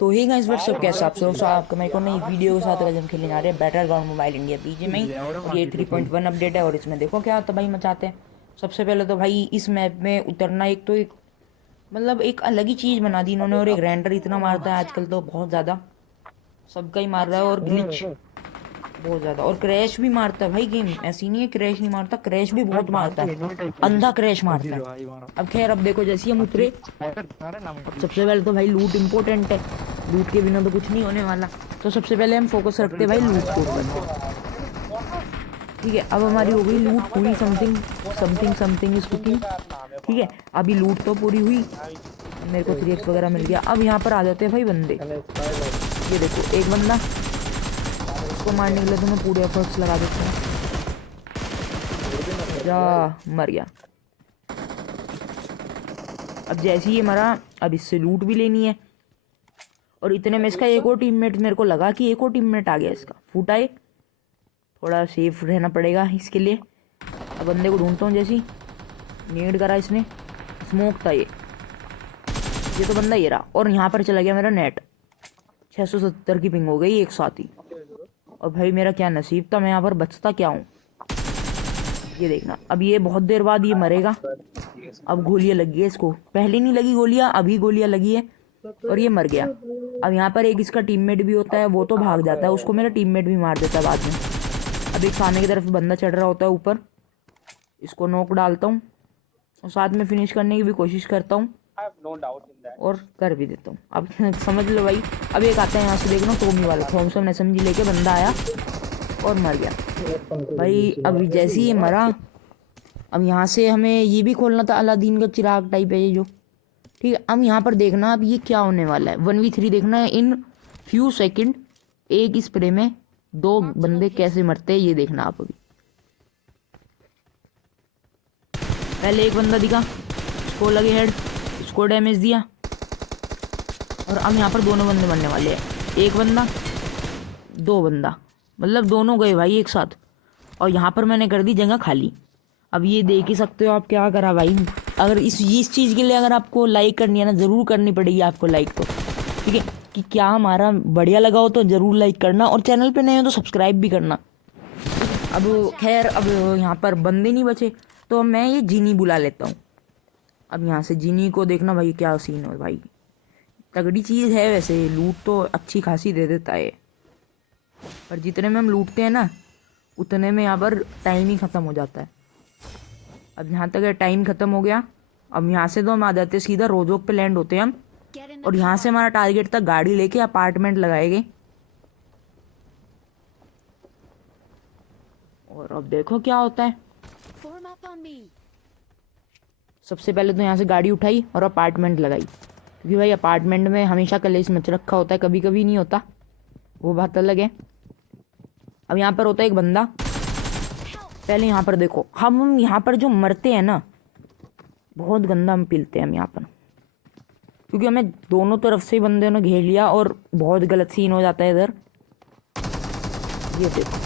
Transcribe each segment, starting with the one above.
तो ही guys what's up कैसे आप सब आपका मेरे को नई वीडियो के साथ आज हम खेलने जा रहे हैं battle ground mobile India PG में ही। और ये 3.1 अपडेट है और इसमें देखो क्या तबाही मचाते हैं। सबसे पहले तो भाई इस मैप में उतरना एक तो एक मतलब एक अलग ही चीज़ बना दी इन्होंने। और एक रेंडर इतना मारता है आजकल तो बहुत ज़्यादा, सबका ही मार रहा है। और ग्लिच बहुत ज़्यादा और क्रैश भी मारता है भाई गेम। ऐसी नहीं है क्रैश नहीं मारता, क्रैश भी बहुत मारता है, अंधा क्रैश मारता है। अब खैर अब देखो जैसे हम उतरे, अब सबसे पहले तो भाई लूट इम्पोर्टेंट है, लूट के बिना तो कुछ नहीं होने वाला। तो सबसे पहले हम फोकस रखते हैं भाई लूट के ऊपर। ठीक है, अब हमारी हो गई लूट पूरी, something something something is cooking. ठीक है, अभी लूट तो पूरी हुई, मेरे को 3x वगैरह मिल गया। अब यहाँ पर आ जाते हैं भाई बंदे। ये देखो एक बंदा, इसको मारने के लिए तो मैं पूरे एफर्ट्स लगा देता हूँ। जा मर गया। अब जैसे ही ये मरा, अब इससे लूट भी लेनी है। और इतने में इसका एक और टीममेट, मेरे को लगा कि एक और टीममेट आ गया इसका, फूटा है। थोड़ा सेफ रहना पड़ेगा इसके लिए। अब बंदे को ढूंढता हूँ। जैसी नीड करा इसने, स्मोक था ये तो बंदा ये रहा। और यहाँ पर चला गया मेरा नेट, 670 की पिंग हो गई एक साथ ही। और भाई मेरा क्या नसीब था, मैं यहाँ पर बचता क्या हूँ। ये देखना, अब ये बहुत देर बाद ये मरेगा। अब गोलियां लगी है इसको, पहले नहीं लगी गोलियां, अभी गोलियां लगी है और ये मर गया। अब यहाँ पर एक इसका टीममेट भी होता है, वो तो भाग जाता है, उसको मेरा टीममेट भी मार देता है बाद में। अब एक सामने की तरफ बंदा चढ़ रहा होता है ऊपर, इसको नोक डालता हूँ और साथ में फिनिश करने की भी कोशिश करता हूँ और कर भी देता हूँ। अब समझ लो भाई, अब एक आता है यहाँ से देखना, टोमी वाला थॉमसन एसएमजी लेके बंदा आया और मर गया भाई। अब जैसे ही ये मरा, अब यहाँ से हमें ये भी खोलना था, अलादीन का चिराग टाइप है ये जो। ठीक है, अब यहाँ पर देखना अब ये क्या होने वाला है। 1v3 देखना है इन फ्यू सेकंड, एक स्प्रे में दो बंदे कैसे मरते हैं ये देखना आप। अभी पहले एक बंदा दिखा, इसको लगे हेड, इसको डैमेज दिया। और अब यहाँ पर दोनों बंदे मरने वाले हैं, एक बंदा दो बंदा, मतलब दोनों गए भाई एक साथ। और यहाँ पर मैंने कर दी जगह खाली। अब ये देख ही सकते हो आप क्या करा भाई। अगर इस चीज़ के लिए अगर आपको लाइक करनी है ना, ज़रूर करनी पड़ेगी आपको लाइक तो। ठीक है, कि क्या हमारा बढ़िया लगा हो तो ज़रूर लाइक करना, और चैनल पे नए हो तो सब्सक्राइब भी करना। अब खैर अब यहाँ पर बंदे नहीं बचे, तो मैं ये जीनी बुला लेता हूँ। अब यहाँ से जीनी को देखना भाई क्या सीन हो भाई। तगड़ी चीज़ है वैसे, लूट तो अच्छी खासी दे देता है, पर जितने में हम लूटते हैं ना उतने में यहाँ पर टाइम ही ख़त्म हो जाता है। अब यहाँ तक टाइम ख़त्म हो गया। अब यहाँ से तो हम आ जाते हैं सीधा रोजोक पे लैंड होते हैं हम। और यहाँ से हमारा टारगेट था गाड़ी लेके अपार्टमेंट लगाएंगे। और अब देखो क्या होता है। सबसे पहले तो यहाँ से गाड़ी उठाई और अपार्टमेंट लगाई, क्योंकि भाई अपार्टमेंट में हमेशा कलेश मच रखा होता है, कभी कभी नहीं होता, वो बात अलग है। अब यहाँ पर होता है एक बंदा। पहले यहाँ पर देखो, हम यहाँ पर जो मरते हैं ना, बहुत गंदा हम पीलते हैं हम यहाँ पर, क्योंकि हमें दोनों तरफ से बंदे ने घेर लिया और बहुत गलत सीन हो जाता है इधर। ये देखो,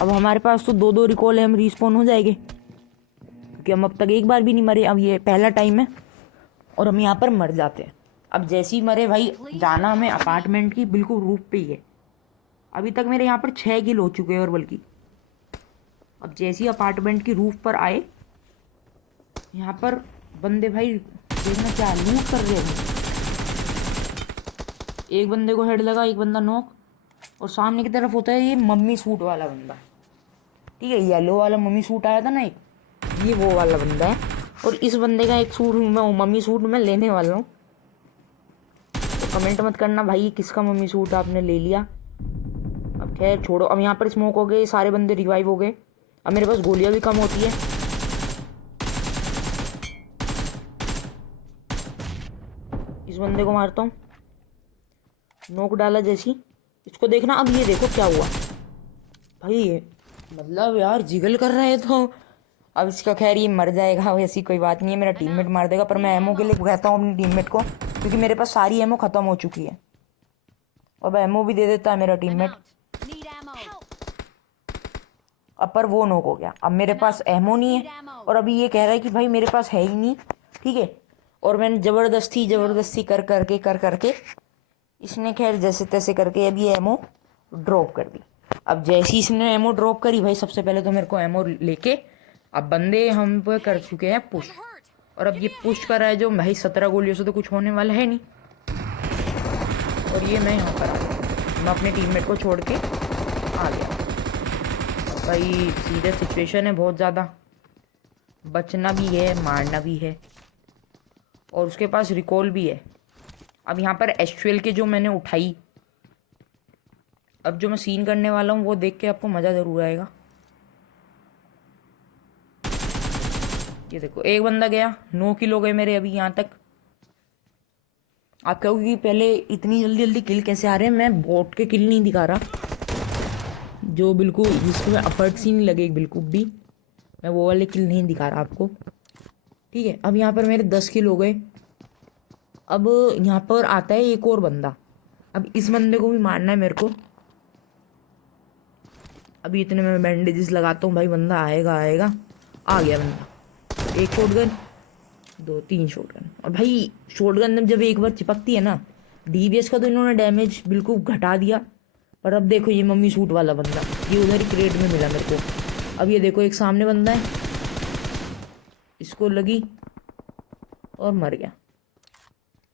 अब हमारे पास तो दो दो रिकॉल है, हम रिस्पॉन हो जाएंगे, क्योंकि हम अब तक एक बार भी नहीं मरे। अब ये पहला टाइम है और हम यहाँ पर मर जाते हैं। अब जैसे ही मरे भाई, जाना हमें अपार्टमेंट की बिल्कुल रूफ पे ही है। अभी तक मेरे यहाँ पर 6 किल हो चुके हैं। और बल्कि अब जैसे ही अपार्टमेंट की रूफ पर आए, यहाँ पर बंदे भाई देखना क्या लूट कर रहे हैं। एक बंदे को हेड लगा, एक बंदा नॉक। और सामने की तरफ होता है ये मम्मी सूट वाला बंदा। ठीक है, येलो वाला मम्मी सूट आया था ना एक, ये वो वाला बंदा है। और इस बंदे का एक सूट मैं मम्मी सूट में लेने वाला हूँ, तो कमेंट मत करना भाई किसका मम्मी सूट आपने ले लिया। अब खैर छोड़ो, अब यहाँ पर स्मोक हो गए, सारे बंदे रिवाइव हो गए। अब मेरे पास गोलियां भी कम होती है। इस बंदे को मारता हूँ, नोक डाला जैसी, इसको देखना। अब ये देखो क्या हुआ भाई, ये मतलब यार जिगल कर रहे तो। अब इसका खैर ये मर जाएगा, ऐसी कोई बात नहीं है, मेरा टीममेट मार देगा। पर मैं एमओ के लिए कहता हूँ अपनी टीममेट को, क्योंकि मेरे पास सारी एमओ ख़त्म हो चुकी है। अब एमओ भी दे देता है मेरा टीममेट। अब पर वो नोक हो गया, अब मेरे पास एमओ नहीं है। और अभी ये कह रहा है कि भाई मेरे पास है ही नहीं। ठीक है, और मैंने ज़बरदस्ती कर करके इसने खैर जैसे तैसे करके अब ये एमओ ड्रॉप कर दी। अब जैसे ही इसने एमओ ड्रॉप करी भाई, सबसे पहले तो मेरे को एमओ लेके अब बंदे हम पे कर चुके हैं पुश। और अब ये पुश कर रहा है जो भाई 17 गोलियों से तो कुछ होने वाला है नहीं। और ये मैं यहाँ पर आ गया, मैं अपने टीममेट को छोड़ के आ गया। भाई सीरियस सिचुएशन है बहुत ज़्यादा, बचना भी है मारना भी है, और उसके पास रिकॉल भी है। अब यहाँ पर एस्ट्रेल के जो मैंने उठाई, अब जो मैं सीन करने वाला हूँ वो देख के आपको मज़ा ज़रूर आएगा। ये देखो एक बंदा गया, 9 किल हो गए मेरे अभी यहाँ तक। आप कहोगे कि पहले इतनी जल्दी जल्दी किल कैसे आ रहे हैं, मैं बॉट के किल नहीं दिखा रहा जो बिल्कुल जिसमें एफर्ट्स ही नहीं लगे बिल्कुल भी, मैं वो वाले किल नहीं दिखा रहा आपको, ठीक है। अब यहाँ पर मेरे 10 किल हो गए। अब यहाँ पर आता है एक और बंदा, अब इस बंदे को भी मारना है मेरे को। अभी इतने में बैंडेजेस लगाता हूँ भाई, बंदा आएगा आएगा। आ गया बंदा, एक शॉटगन 2 3 शॉटगन। और भाई शॉटगन जब एक बार चिपकती है ना, डीबीएस का तो इन्होंने डैमेज बिल्कुल घटा दिया। पर अब देखो ये मम्मी सूट वाला बंदा, ये उधर ही क्रेट में मिला मेरे को। अब ये देखो एक सामने बंदा है, इसको लगी और मर गया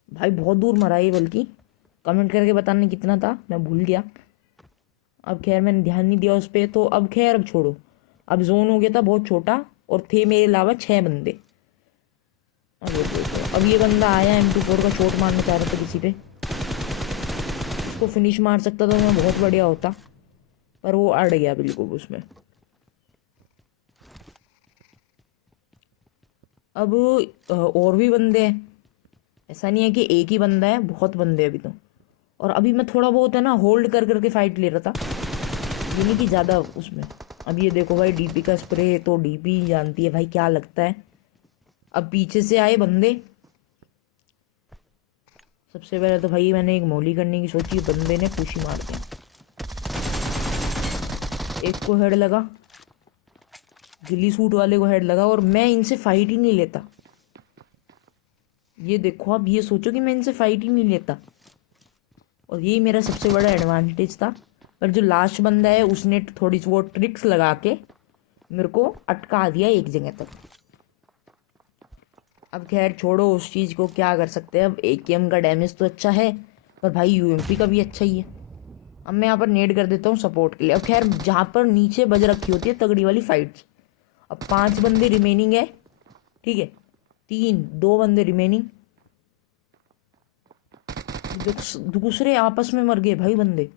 भाई, बहुत दूर मरा ये, बल्कि कमेंट करके बताने कितना था मैं भूल गया। अब खैर मैंने ध्यान नहीं दिया उस पर, तो अब खैर अब छोड़ो। अब जोन हो गया था बहुत छोटा और थे मेरे अलावा 6 बंदे। अब ये बंदा आया M24 का शॉट मारना चाह रहा था किसी पे, उसको फिनिश मार सकता तो मैं बहुत बढ़िया होता, पर वो अड़ गया बिल्कुल उसमें। अब और भी बंदे हैं, ऐसा नहीं है कि एक ही बंदा है, बहुत बंदे हैं अभी तो। और अभी मैं थोड़ा बहुत है ना होल्ड कर करके फाइट ले रहा था, ये नहीं कि ज़्यादा उसमें। अब ये देखो भाई डीपी का स्प्रे, तो डीपी जानती है भाई क्या लगता है। अब पीछे से आए बंदे, सबसे पहले तो भाई मैंने एक मौली करने की सोची, बंदे ने पुशी मार दिया, एक को हेड लगा, गिल्ली सूट वाले को हेड लगा, और मैं इनसे फाइट ही नहीं लेता। ये देखो आप ये सोचो कि मैं इनसे फाइट ही नहीं लेता, और ये मेरा सबसे बड़ा एडवांटेज था। पर जो लास्ट बंदा है उसने थोड़ी सी वो ट्रिक्स लगा के मेरे को अटका दिया एक जगह तक। अब खैर छोड़ो उस चीज़ को, क्या कर सकते हैं। अब AKM का डैमेज तो अच्छा है, पर भाई UMP का भी अच्छा ही है। अब मैं यहाँ पर नेड कर देता हूँ सपोर्ट के लिए। अब खैर जहाँ पर नीचे बज रखी होती है तगड़ी वाली फाइट्स, अब 5 बंदे रिमेनिंग है, ठीक है, 2 बंदे रिमेनिंग, दूसरे आपस में मर गए भाई बंदे।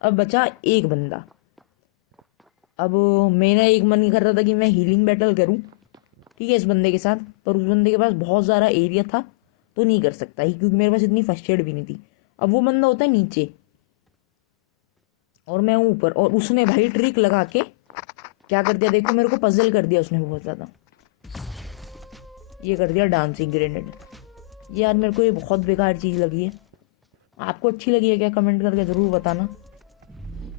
अब बचा एक बंदा। अब मेरा एक मन कर रहा था कि मैं हीलिंग बैटल करूं, ठीक है, इस बंदे के साथ, पर उस बंदे के पास बहुत ज़्यादा एरिया था तो नहीं कर सकता ही, क्योंकि मेरे पास इतनी फर्स्ट एड भी नहीं थी। अब वो बंदा होता है नीचे और मैं ऊपर, और उसने भाई ट्रिक लगा के क्या कर दिया देखो, मेरे को पजल कर दिया उसने बहुत ज़्यादा। ये कर दिया डांसिंग ग्रेनेड। यार मेरे को ये बहुत बेकार चीज़ लगी है, आपको अच्छी लगी है क्या कमेंट करके ज़रूर बताना।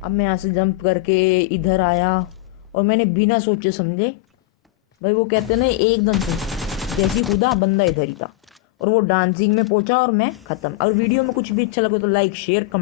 अब मैं यहाँ से जंप करके इधर आया, और मैंने बिना सोचे समझे, भाई वो कहते हैं ना एकदम से जैसी कूदा बंदा इधर ही था, और वो डांसिंग में पहुंचा और मैं ख़त्म। अगर वीडियो में कुछ भी अच्छा लगे तो लाइक शेयर कमेंट